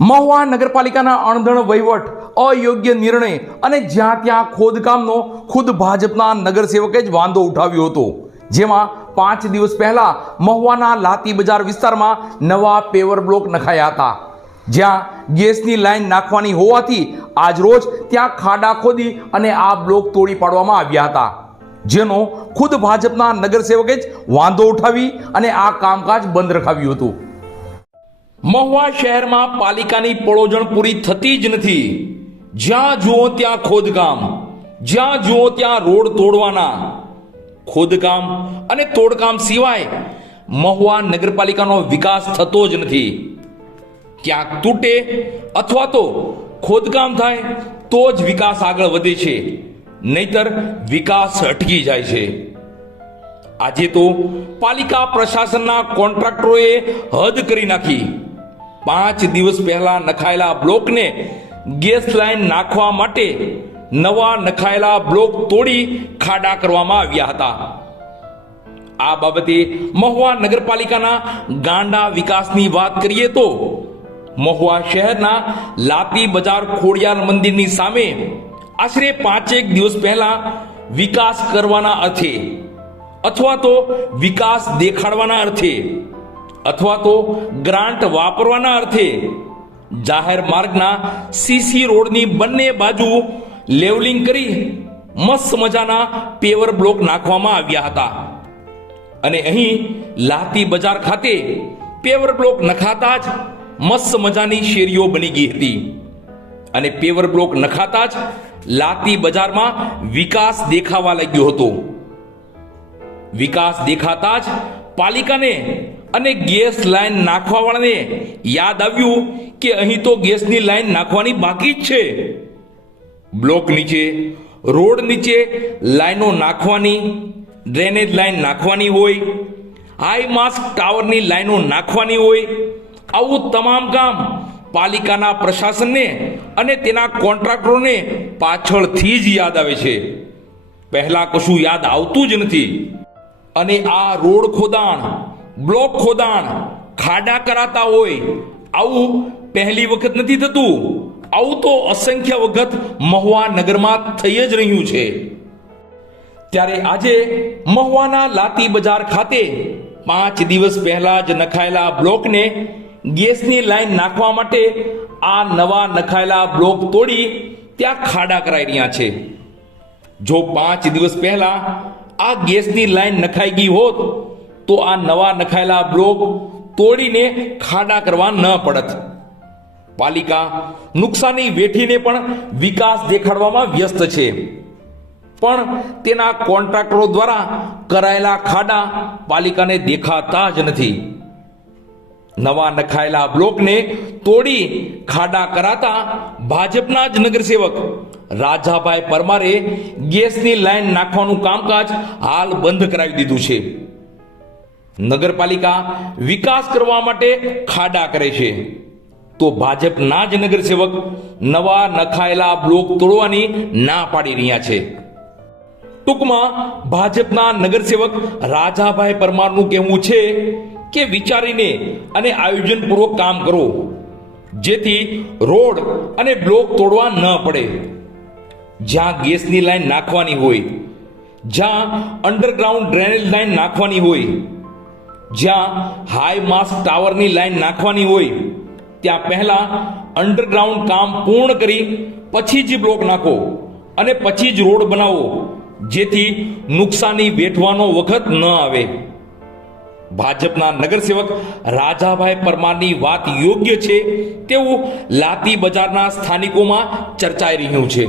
મહુવા નગરપાલિકાના અણધણ વહીવટ, અયોગ્ય નિર્ણય અને જ્યાં ત્યાં ખોદકામનો ખુદ ભાજપના નગરસેવકે જ વાંધો ઉઠાવ્યો હતો. જેમાં પાંચ દિવસ પહેલા મહુવાના લાતી બજાર વિસ્તારમાં નવા પેવર બ્લોક નખાયા હતા. જ્યાં ગેસની લાઈન નાખવાની હોવાથી આજરોજ ત્યાં ખાડા ખોદી અને આ બ્લોક તોડી પાડવામાં આવ્યા હતા. જેનો ખુદ ભાજપના નગરસેવકે જ વાંધો ઉઠાવી અને આ કામકાજ બંધ રખાવ્યું હતું. મહુવા શહેરમાં પાલિકાની પળોજણ પૂરી થતી જ નથી. જ્યાં જુઓ ત્યાં ખોદકામ, જ્યાં જુઓ ત્યાં રોડ તોડવાના. ખોદકામ અને તોડકામ સિવાય મહુવા નગરપાલિકાનો વિકાસ થતો જ નથી. ક્યાંક તૂટે અથવા તો ખોદકામ થાય, તો જ વિકાસ આગળ વધે છે. નહીતર વિકાસ અટકી જાય છે. આજે તો પાલિકા પ્રશાસનના કોન્ટ્રાક્ટરોએ હદ કરી નાખી. પાંચ દિવસ પહેલા નખાયેલા બ્લોકને ગેસ લાઇન નાખવા માટે નવા નખાયેલા બ્લોક તોડી ખાડા કરવામાં આવ્યા હતા. આ બાબતે મહુવા નગરપાલિકાના ગાંડા વિકાસની વાત કરીએ તો મહુવા શહેરના લાતી બજાર ખોડિયાર મંદિરની સામે આશરે પાંચેક દિવસ પહેલા વિકાસ કરવાના અર્થે અથવા તો વિકાસ દેખાડવાના અર્થે અથવા તો ગ્રાન્ટ વાપરવાના અર્થે જાહેર માર્ગના સીસી રોડની બંને બાજુ લેવલિંગ કરી મસ્ત મજાના પેવર બ્લોક નાખવામાં આવ્યા હતા. અને અહીં લાતી બજાર ખાતે પેવર બ્લોક નખાતા જ મસ્ત મજાની શેરીઓ બની ગઈ હતી. અને પેવર બ્લોક નખાતા જ લાતી બજારમાં વિકાસ દેખાવા લાગ્યો હતો. વિકાસ દેખાતા જ પાલિકાને અને ગેસ લાઈન નાખવાવાળાને યાદ આવ્યું કે અહીં તો ગેસની લાઈન નાખવાની બાકી જ છે. બ્લોક નીચે, રોડ નીચે લાઈનો નાખવાની, ડ્રેનેજ લાઈન નાખવાની હોય, હાઈ માસ્ક ટાવરની લાઈનો નાખવાની હોય, આવું તમામ કામ પાલિકાના પ્રશાસનને અને તેના કોન્ટ્રાક્ટરોને પાછળથી જ યાદ આવે છે. પહેલા કશું યાદ આવતું જ નથી. અને આ રોડ ખોદાણ બ્લોક ખોદાણ ખાડા કરાતા હોય, આવું પહેલી વખત નથી થતું. આવું તો અસંખ્ય વખત મહુવા નગરમાં થઈ જ રહ્યું છે. ત્યારે આજે મહુવાના લાતી બજાર ખાતે પાંચ દિવસ પહેલા જ નખાયેલા બ્લોકને ગેસની લાઈન નાખવા માટે આ નવા નખાયેલા બ્લોક તોડી ત્યાં ખાડા કરાઈ રહ્યા છે. જો પાંચ દિવસ પહેલા આ ગેસની લાઈન નખાઈ ગઈ હોત તો આ નવા નખાયેલા બ્લોક તોડીને ખાડા કરવા ન પડત. પાલિકા નુકસાની વેઠીને પણ વિકાસ દેખાડવામાં વ્યસ્ત છે. પણ તેના કોન્ટ્રાક્ટરો દ્વારા કરાયેલા ખાડા પાલિકાને દેખાતા જ નથી. નવા નખાયેલા બ્લોકને તોડી ખાડા કરાતા ભાજપના જ નગરસેવક રાજાભાઈ પરમારે ગેસની લાઈન નાખવાનું કામકાજ હાલ બંધ કરાવી દીધું છે. નગરપાલિકા વિકાસ કરવા માટે ખાડા કરે છે. તો ભાજપના જ નગરસેવક નવા નખાયેલા બ્લોક તોડવાની ના પાડી રહ્યા છે. ટૂંકમાં ભાજપના નગરસેવક રાજાભાઈ પરમારનું કહેવું છે કે વિચારીને અને આયોજનપૂર્વક કામ કરો. જેથી રોડ અને બ્લોક તોડવા ન પડે. જ્યાં ગેસની લાઈન નાખવાની હોય, જ્યાં અંડરગ્રાઉન્ડ ડ્રેનેજ લાઈન નાખવાની હોય જ્યાં હાઈ માસ્ક ટાવરની લાઈન નાખવાની હોય, ત્યાં પહેલા અંડરગ્રાઉન્ડ કામ પૂર્ણ કરી પછી જ બ્લોક નાખો અને પછી જ રોડ બનાવો, જેથી નુકસાની વેઠવાનો વખત ન આવે. ભાજપના નગરસેવક રાજાભાઈ પરમારની વાત યોગ્ય છે તેવું લાતી બજારના સ્થાનિકોમાં ચર્ચાઈ રહ્યું છે.